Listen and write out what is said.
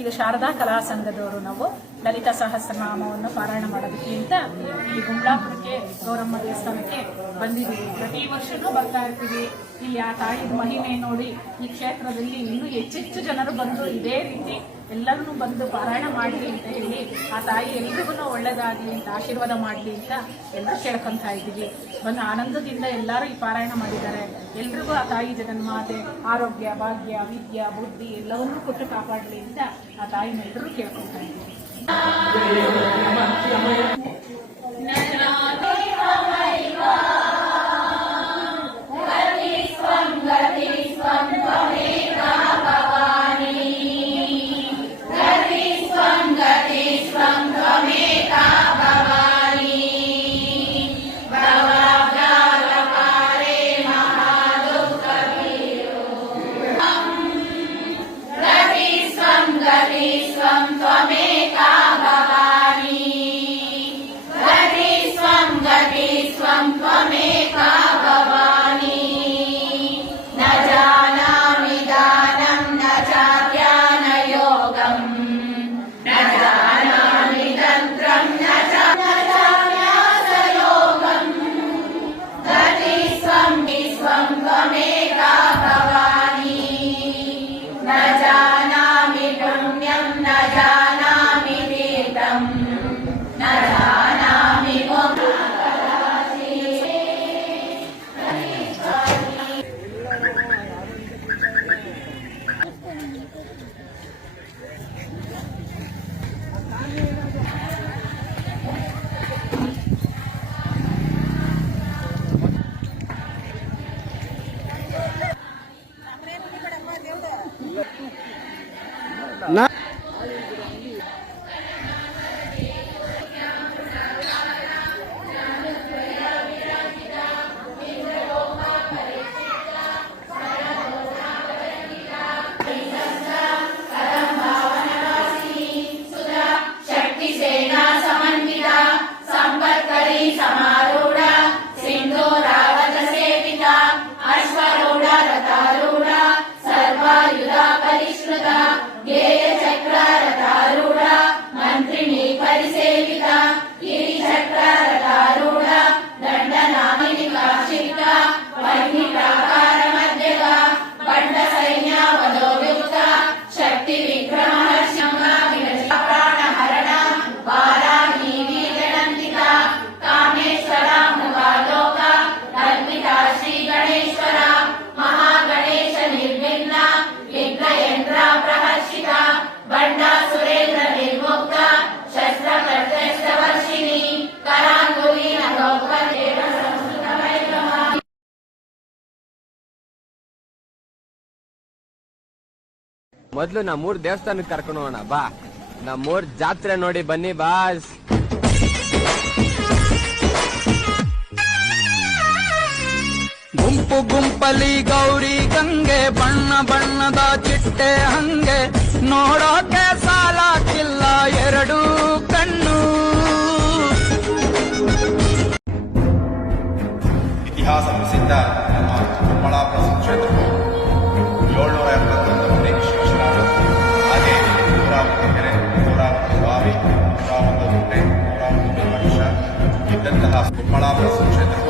ಈಗ ಶಾರದಾ ಕಲಾ ಸಂಘದವರು ನಾವು ಲಲಿತಾ ಸಹಸ್ರನಾಮವನ್ನು ಪಾರಾಯಣ ಮಾಡೋದಕ್ಕೆ ಅಂತ ಇಲ್ಲಿ ಗುಂಬ್ಳಾಪುರಕ್ಕೆ ಗೌರಮ್ಮ ದೇವಸ್ಥಾನಕ್ಕೆ ಬಂದಿದ್ದೀವಿ. ಪ್ರತಿ ವರ್ಷನೂ ಬರ್ತಾ ಇರ್ತೀವಿ. ಇಲ್ಲಿ ಆ ತಾಯಿದ ಮಹಿಮೆ ನೋಡಿ ಈ ಕ್ಷೇತ್ರದಲ್ಲಿ ಇನ್ನೂ ಹೆಚ್ಚೆಚ್ಚು ಜನರು ಬಂದು ಇದೇ ರೀತಿ ಎಲ್ಲರನ್ನೂ ಬಂದು ಪಾರಾಯಣ ಮಾಡಲಿ ಅಂತ ಹೇಳಿ ಆ ತಾಯಿ ಎಲ್ರಿಗೂ ಒಳ್ಳೇದಾಗಲಿ ಅಂತ ಆಶೀರ್ವಾದ ಮಾಡಲಿ ಅಂತ ಎಲ್ಲರೂ ಕೇಳ್ಕೊಂತ ಇದ್ದೀವಿ. ಬಂದು ಆನಂದದಿಂದ ಎಲ್ಲರೂ ಈ ಪಾರಾಯಣ ಮಾಡಿದ್ದಾರೆ. ಎಲ್ರಿಗೂ ಆ ತಾಯಿ ಜಗನ್ಮಾತೆ ಆರೋಗ್ಯ, ಭಾಗ್ಯ, ವಿದ್ಯಾ, ಬುದ್ಧಿ ಎಲ್ಲವನ್ನೂ ಕೊಟ್ಟು ಕಾಪಾಡಲಿ ಅಂತ ಆ ತಾಯಿನೆಲ್ಲರೂ ಕೇಳ್ಕೊಂತ ಇದ್ದೀವಿ. ಮೊದ್ಲು ನಮ್ಮೂರ್ ದೇವಸ್ಥಾನಕ್ಕೆ ಕರ್ಕೊಂಡು ಹೋಗೋಣ ಬಾ. ನಮ್ಮೂರ್ ಜಾತ್ರೆ ನೋಡಿ ಬನ್ನಿ ಬಾಸ್. ಗುಂಪು ಗುಂಪಲಿ ಗೌರಿ ಗಂಗೆ, ಬಣ್ಣ ಬಣ್ಣದ ಚಿಟ್ಟೆ ಹಂಗೆ, ನೋಡೋಕೆ ಸಾಲಾಕಿಲ್ಲ ಎರಡು ಕಣ್ಣು. ಇತಿಹಾಸ ಪ್ರಸಿದ್ಧ ನಮ್ಮ ಚಿಕ್ಕಬಳ್ಳಾಪುರ ಕ್ಷೇತ್ರವು 771 ಮನೆ ವಿಶೇಷಣಾದ, ಹಾಗೆ 101 ಕೆರೆ, 101 ಬಾವಿ, 101 ಗುಂಟೆ, 101 ಮನುಷ್ಯ ಇದ್ದಂತಹ ಚಿಕ್ಕಬಳ್ಳಾಪುರ ಕ್ಷೇತ್ರವು